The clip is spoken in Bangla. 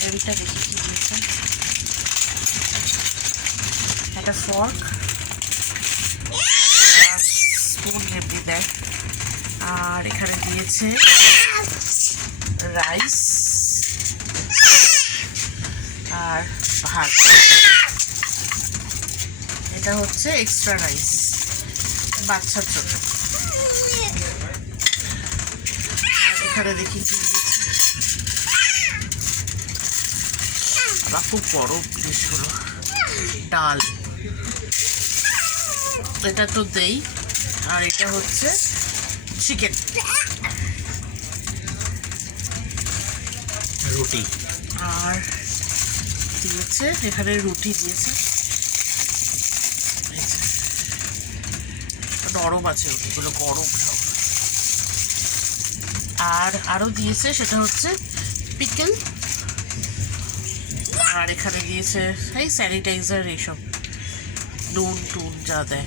গ্রেভিটা দেখি কি দিয়েছে। একটা ফর্ক, স্পুন যেমনি দেয়। আর এখানে দিয়েছে রাইস আর ভাত। এটা হচ্ছে এক্সট্রা রাইস বাচ্চার জন্য। এখানে দেখি কি খুব বড় জিনিসগুলো। ডাল, এটা তো দেই। আর এটা হচ্ছে চিকেন, রুটি। আর দিয়েছে এখানে রুটি দিয়েছে, নরম আছে রুটিগুলো, গরম সব। আর আরো দিয়েছে সেটা হচ্ছে পিকল। আর এখানে দিয়েছে এই স্যানিটাইজার, এইসব নুন টুন যা দেয়।